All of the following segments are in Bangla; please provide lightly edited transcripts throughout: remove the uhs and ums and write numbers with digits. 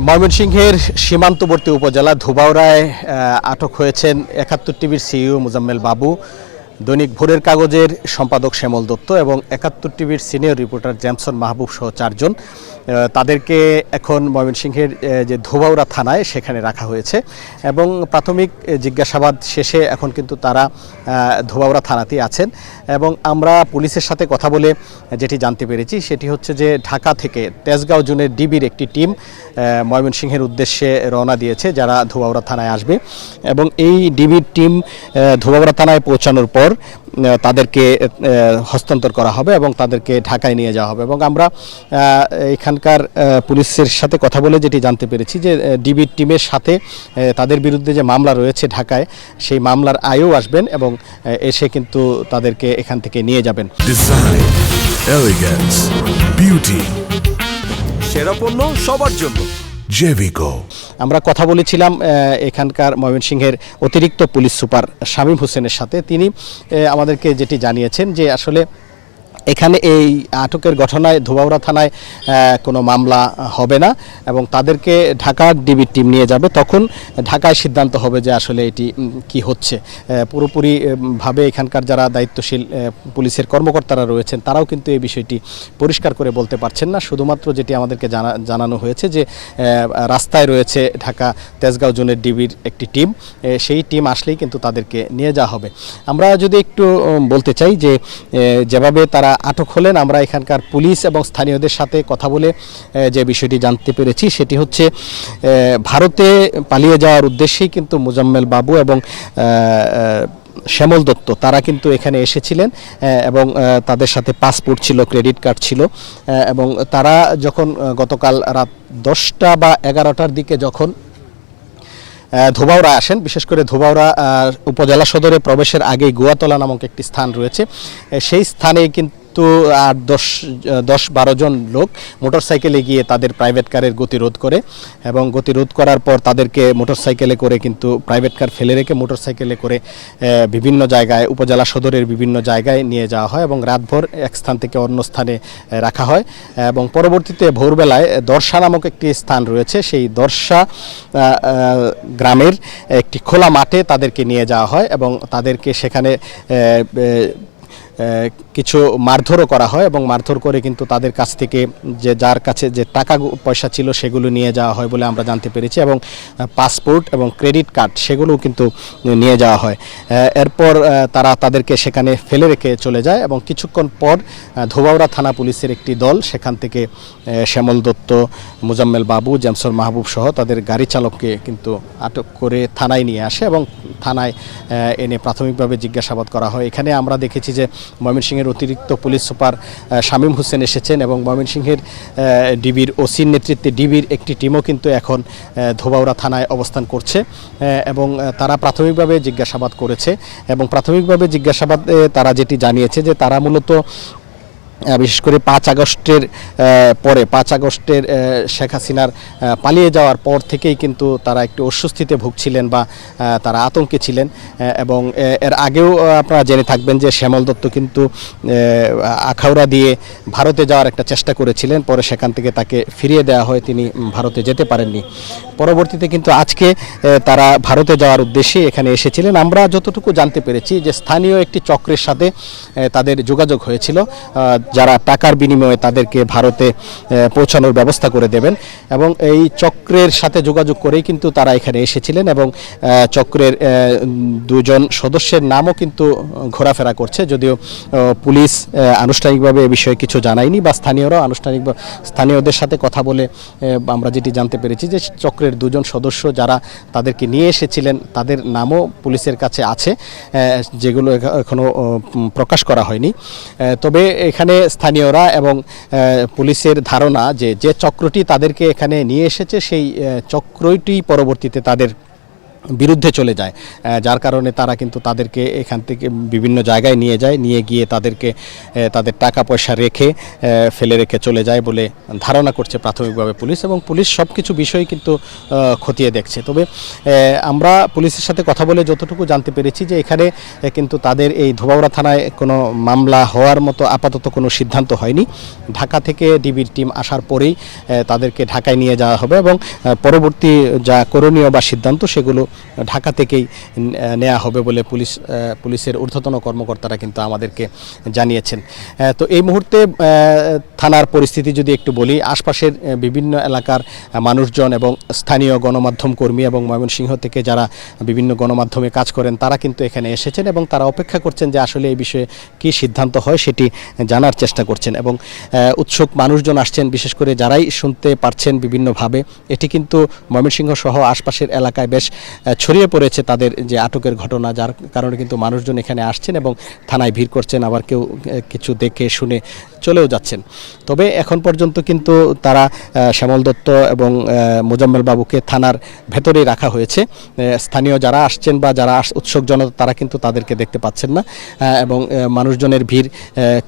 ময়মনসিংহের সীমান্তবর্তী উপজেলা ধোবাউড়ায় আটক হয়েছেন ৭১ টিভির সিইও মোজাম্মেল বাবু, দৈনিক ভোরের কাগজের সম্পাদক শ্যামল দত্ত এবং ৭১ টিভির সিনিয়র রিপোর্টার জ্যামসন মাহবুব সহ ৪ জন। তাদেরকে এখন ময়মনসিংহের যে ধোবাউড়া থানায় সেখানে রাখা হয়েছে এবং প্রাথমিক জিজ্ঞাসাবাদ শেষে এখন কিন্তু তারা ধোবাউড়া থানাতেই আছেন। এবং আমরা পুলিশের সাথে কথা বলে যেটি জানতে পেরেছি সেটি হচ্ছে যে ঢাকা থেকে তেজগাঁও জোনের ডিবির একটি টিম ময়মনসিংহের উদ্দেশ্যে রওনা দিয়েছে, যারা ধোবাউড়া থানায় আসবে এবং এই ডিবির টিম ধোবাউড়া থানায় পৌঁছানোর পর তাদেরকে হস্তান্তর করা হবে এবং তাদেরকে ঢাকায় নিয়ে যাওয়া হবে। এবং আমরা এখানকার পুলিশের সাথে কথা বলে যেটি জানতে পেরেছি যে ডিবির টিমের সাথে তাদের বিরুদ্ধে যে মামলা রয়েছে ঢাকায়, সেই মামলার আয়ও আসবেন এবং এসে কিন্তু তাদেরকে এখান থেকে নিয়ে যাবেন। ডিজাইন, এলিগেন্স, বিউটি, সেরা পণ্য সবার জন্য জেভিকো। আমরা কথা বলেছিলাম এখানকার ময়মনসিংহের অতিরিক্ত পুলিশ সুপার শামীম হোসেনের সাথে। তিনি আমাদেরকে যেটি জানিয়েছেন যে আসলে এখানে এই আটকের ঘটনায় ধোবাউড়া থানায় কোনো মামলা হবে না এবং তাদেরকে ঢাকার ডিবির টিম নিয়ে যাবে, তখন ঢাকায় সিদ্ধান্ত হবে যে আসলে এটি কি হচ্ছে। পুরোপুরিভাবে এখানকার যারা দায়িত্বশীল পুলিশের কর্মকর্তারা রয়েছেন তারাও কিন্তু এই বিষয়টি পরিষ্কার করে বলতে পারছেন না। শুধুমাত্র যেটি আমাদেরকে জানানো হয়েছে যে রাস্তায় রয়েছে ঢাকা তেজগাঁও জোনের ডিবির একটি টিম, সেই টিম আসলেই কিন্তু তাদেরকে নিয়ে যাওয়া হবে। আমরা যদি একটু বলতে চাই যে যেভাবে তারা আটক হলেন, আমরা এখানকার পুলিশ এবং স্থানীয়দের সাথে কথা বলে যে বিষয়টি জানতে পেরেছি সেটি হচ্ছে ভারতে পালিয়ে যাওয়ার উদ্দেশ্যেই কিন্তু মোজাম্মেল বাবু এবং শ্যামল দত্ত তারা কিন্তু এখানে এসেছিলেন এবং তাদের সাথে পাসপোর্ট ছিল, ক্রেডিট কার্ড ছিল এবং তারা যখন গতকাল রাত 10টা বা 11টার দিকে যখন ধোবাউড়া আসেন, বিশেষ করে ধোবাউড়া উপজেলা সদরে প্রবেশের আগেই গোয়াতলা নামক একটি স্থান রয়েছে, সেই স্থানে কিন্তু 10-12 জন লোক মোটরসাইকেলে গিয়ে তাদের প্রাইভেট কারের গতিরোধ করে এবং গতিরোধ করার পর তাদেরকে মোটরসাইকেলে করে কিন্তু প্রাইভেট কার ফেলে রেখে মোটরসাইকেলে করে বিভিন্ন জায়গায় উপজেলা সদরের বিভিন্ন জায়গায় নিয়ে যাওয়া হয় এবং রাতভর এক স্থান থেকে অন্য স্থানে রাখা হয় এবং পরবর্তীতে ভোরবেলায় দর্শা নামক একটি স্থান রয়েছে, সেই দর্শা গ্রামের একটি খোলা মাঠে তাদেরকে নিয়ে যাওয়া হয় এবং তাদেরকে সেখানে কিছু মারধরও করা হয় এবং মারধর করে কিন্তু তাদের কাছ থেকে যে যার কাছে যে টাকা পয়সা ছিল সেগুলো নিয়ে যাওয়া হয় বলে আমরা জানতে পেরেছি এবং পাসপোর্ট এবং ক্রেডিট কার্ড সেগুলোও কিন্তু নিয়ে যাওয়া হয়। এরপর তারা তাদেরকে সেখানে ফেলে রেখে চলে যায় এবং কিছুক্ষণ পর ধোবাউড়া থানা পুলিশের একটি দল সেখান থেকে শ্যামল দত্ত, মোজাম্মেল বাবু, জ্যামসন মাহবুব সহ তাদের গাড়ি চালককে কিন্তু আটক করে থানায় নিয়ে আসে এবং থানায় এনে প্রাথমিকভাবে জিজ্ঞাসাবাদ করা হয়। এখানে আমরা দেখেছি যে ময়মনসিংহের অতিরিক্ত পুলিশ সুপার শামীম হোসেন এসেছেন এবং ময়মনসিংহের ডিবির ওসির নেতৃত্বে ডিবির একটি টিমও কিন্তু এখন ধোবাউড়া থানায় অবস্থান করছে এবং তারা প্রাথমিকভাবে জিজ্ঞাসাবাদ করেছে এবং প্রাথমিকভাবে জিজ্ঞাসাবাদে তারা যেটি জানিয়েছে যে তারা মূলত বিশেষ করে 5 আগস্টের পরে 5 আগস্টের শেখ হাসিনার পালিয়ে যাওয়ার পর থেকেই কিন্তু তারা একটু অস্বস্তিতে ভুগছিলেন বা তারা আতঙ্কে ছিলেন এবং এর আগেও আপনারা জেনে থাকবেন যে শ্যামল দত্ত কিন্তু আখাউড়া দিয়ে ভারতে যাওয়ার একটা চেষ্টা করেছিলেন, পরে সেখান থেকে তাকে ফিরিয়ে দেওয়া হয়, তিনি ভারতে যেতে পারেননি। পরবর্তীতে কিন্তু আজকে তারা ভারতে যাওয়ার উদ্দেশ্যে এখানে এসেছিলেন। আমরা যতটুকু জানতে পেরেছি যে স্থানীয় একটি চক্রের সাথে তাদের যোগাযোগ হয়েছিল, যারা টাকার বিনিময়ে তাদেরকে ভারতে পৌঁছানোর ব্যবস্থা করে দেবেন এবং এই চক্রের সাথে যোগাযোগ করেই কিন্তু তারা এখানে এসেছিলেন এবং চক্রের 2 জন সদস্যের নামও কিন্তু ঘোরাফেরা করছে, যদিও পুলিশ আনুষ্ঠানিকভাবে এ বিষয়ে কিছু জানায়নি বা স্থানীয়দের সাথে কথা বলে আমরা যেটি জানতে পেরেছি যে চক্রের 2 জন সদস্য যারা তাদেরকে নিয়ে এসেছিলেন তাদের নামও পুলিশের কাছে আছে, যেগুলো এখনও প্রকাশ করা হয়নি। তবে এখানে স্থানীয়রা এবং পুলিশের ধারণা যে চক্রটি তাদেরকে এখানে নিয়ে এসেছে সেই চক্রটি পরবর্তীতে তাদের বিরুদ্ধে চলে যায়, যার কারণে তারা কিন্তু তাদেরকে এখান থেকে বিভিন্ন জায়গায় নিয়ে যায়, নিয়ে গিয়ে তাদেরকে তাদের টাকা পয়সা রেখে ফেলে রেখে চলে যায় বলে ধারণা করছে প্রাথমিকভাবে পুলিশ, এবং পুলিশ সব কিছু বিষয় কিন্তু খতিয়ে দেখছে। তবে আমরা পুলিশের সাথে কথা বলে যতটুকু জানতে পেরেছি যে এখানে কিন্তু তাদের এই ধোবাউড়া থানায় কোনো মামলা হওয়ার মতো আপাতত কোনো সিদ্ধান্ত হয়নি। ঢাকা থেকে ডিবির টিম আসার পরেই তাদেরকে ঢাকায় নিয়ে যাওয়া হবে এবং পরবর্তী যা করণীয় বা সিদ্ধান্ত সেগুলো ঢাকা থেকেই নেওয়া হবে বলে পুলিশের ঊর্ধ্বতন কর্মকর্তারা কিন্তু আমাদেরকে জানিয়েছেন। তো এই মুহূর্তে থানার পরিস্থিতি যদি একটু বলি, আশপাশের বিভিন্ন এলাকার মানুষজন এবং স্থানীয় গণমাধ্যম কর্মী এবং ময়মনসিংহ থেকে যারা বিভিন্ন গণমাধ্যমে কাজ করেন তারা কিন্তু এখানে এসেছেন এবং তারা অপেক্ষা করছেন যে আসলে এই বিষয়ে কী সিদ্ধান্ত হয় সেটি জানার চেষ্টা করছেন। এবং উৎসুক মানুষজন আসছেন, বিশেষ করে যারাই শুনতে পারছেন বিভিন্নভাবে। এটি কিন্তু ময়মনসিংহ সহ আশপাশের এলাকায় বেশ ছড়িয়ে পড়েছে তাদের যে আটকের ঘটনা, যার কারণে কিন্তু মানুষজন এখানে আসছেন এবং থানায় ভিড় করছেন, আবার কেউ কিছু দেখে শুনে চলেও যাচ্ছেন। তবে এখন পর্যন্ত কিন্তু তারা শ্যামল দত্ত এবং মোজাম্মেল বাবুকে থানার ভেতরেই রাখা হয়েছে। স্থানীয় যারা আসছেন বা যারা উৎসুক জনতা তারা কিন্তু তাদেরকে দেখতে পাচ্ছেন না, এবং মানুষজনের ভিড়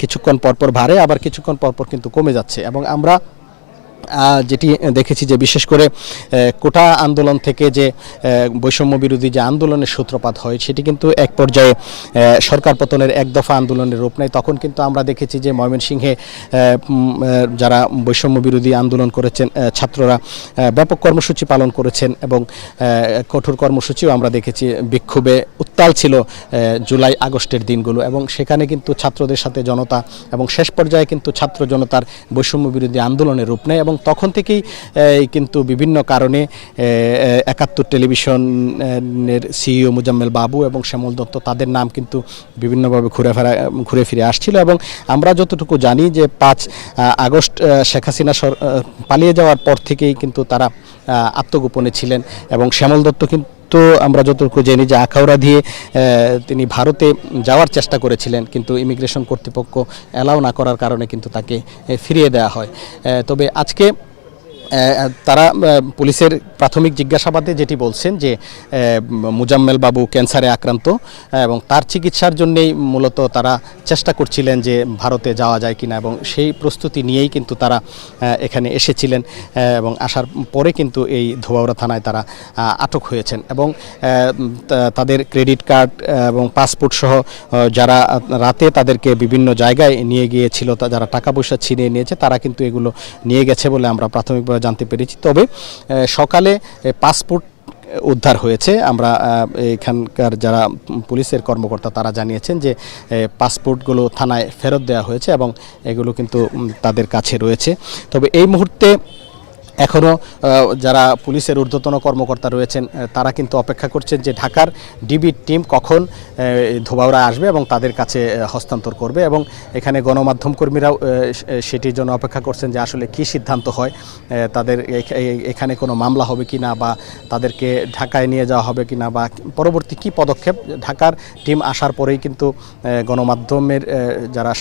কিছুক্ষণ পরপর বাড়ে, আবার কিছুক্ষণ পরপর কিন্তু কমে যাচ্ছে। এবং আমরা যেটি দেখেছি যে বিশেষ করে কোটা আন্দোলন থেকে যে বৈষম্য বিরোধী যে আন্দোলনের সূত্রপাত হয় সেটি কিন্তু এক পর্যায়ে সরকার পতনের এক দফা আন্দোলনের রূপ নেয়। তখন কিন্তু আমরা দেখেছি যে ময়মনসিংহে যারা বৈষম্য বিরোধী আন্দোলন করেছেন ছাত্ররা ব্যাপক কর্মসূচি পালন করেছেন এবং কঠোর কর্মসূচিও আমরা দেখেছি। বিক্ষোভে উত্তাল ছিল জুলাই আগস্টের দিনগুলো, এবং সেখানে কিন্তু ছাত্রদের সাথে জনতা এবং শেষ পর্যায়ে কিন্তু ছাত্র জনতার বৈষম্য বিরোধী আন্দোলনের রূপ নেয়। এবং তখন থেকেই কিন্তু বিভিন্ন কারণে ৭১ টেলিভিশনের সিইও মোজাম্মেল বাবু এবং শ্যামল দত্ত তাদের নাম কিন্তু বিভিন্নভাবে ঘুরে ফিরে আসছিল। এবং আমরা যতটুকু জানি যে ৫ আগস্ট শেখ হাসিনা পালিয়ে যাওয়ার পর থেকেই কিন্তু তারা আত্মগোপনে ছিলেন, এবং শ্যামল দত্ত কিন্তু আমরা যতটুকু জানি যে আখাউড়া দিয়ে তিনি ভারতে যাওয়ার চেষ্টা করেছিলেন, কিন্তু ইমিগ্রেশন কর্তৃপক্ষ অ্যালাউ না করার কারণে কিন্তু তাকে ফিরিয়ে দেওয়া হয়। তবে আজকে তারা পুলিশের প্রাথমিক জিজ্ঞাসাবাদে যেটি বলছেন যে মোজাম্মেল বাবু ক্যান্সারে আক্রান্ত এবং তার চিকিৎসার জন্যেই মূলত তারা চেষ্টা করছিলেন যে ভারতে যাওয়া যায় কিনা, এবং সেই প্রস্তুতি নিয়েই কিন্তু তারা এখানে এসেছিলেন এবং আসার পরে কিন্তু এই ধোবাউড়া থানায় তারা আটক হয়েছেন। এবং তাদের ক্রেডিট কার্ড এবং পাসপোর্ট সহ যারা রাতে তাদেরকে বিভিন্ন জায়গায় নিয়ে গিয়েছিল, যারা টাকা পয়সা ছিনিয়ে নিয়েছে তারা কিন্তু এগুলো নিয়ে গেছে বলে আমরা প্রাথমিকভাবে জানতে পেরেছি। তবে সকালে পাসপোর্ট উদ্ধার হয়েছে। আমরা এখানকার যারা পুলিশের কর্মকর্তা তারা জানিয়েছেন যে পাসপোর্টগুলো থানায় ফেরত দেওয়া হয়েছে এবং এগুলো কিন্তু তাদের কাছে রয়েছে। তবে এই মুহূর্তে এখনও যারা পুলিশের ঊর্ধ্বতন কর্মকর্তা রয়েছেন তারা কিন্তু অপেক্ষা করছেন যে ঢাকার ডিবির টিম কখন ধোবাউড়া আসবে এবং তাদের কাছে হস্তান্তর করবে। এবং এখানে গণমাধ্যম কর্মীরাও সেটির জন্য অপেক্ষা করছেন যে আসলে কী সিদ্ধান্ত হয়, তাদের এখানে কোনো মামলা হবে কি না, বা তাদেরকে ঢাকায় নিয়ে যাওয়া হবে কি না, বা পরবর্তী কী পদক্ষেপ। ঢাকার টিম আসার পরেই কিন্তু গণমাধ্যমের যারা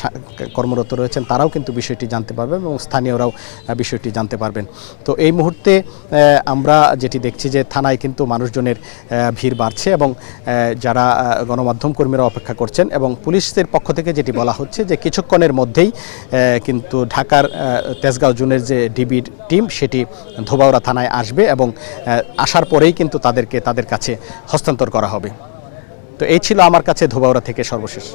কর্মরত রয়েছেন তারাও কিন্তু বিষয়টি জানতে পারবেন এবং স্থানীয়রাও বিষয়টি জানতে পারবেন। তো এই মুহূর্তে আমরা যেটি দেখছি যে থানায় কিন্তু মানুষজনের ভিড় বাড়ছে এবং যারা গণমাধ্যম কর্মীরা অপেক্ষা করছেন, এবং পুলিশের পক্ষ থেকে যেটি বলা হচ্ছে যে কিছুক্ষণের মধ্যেই কিন্তু ঢাকার তেজগাঁও জোনের যে ডিবির টিম সেটি ধোবাউড়া থানায় আসবে এবং আসার পরেই কিন্তু তাদেরকে তাদের কাছে হস্তান্তর করা হবে। তো এই ছিল আমার কাছে ধোবাউড়া থেকে সর্বশেষ।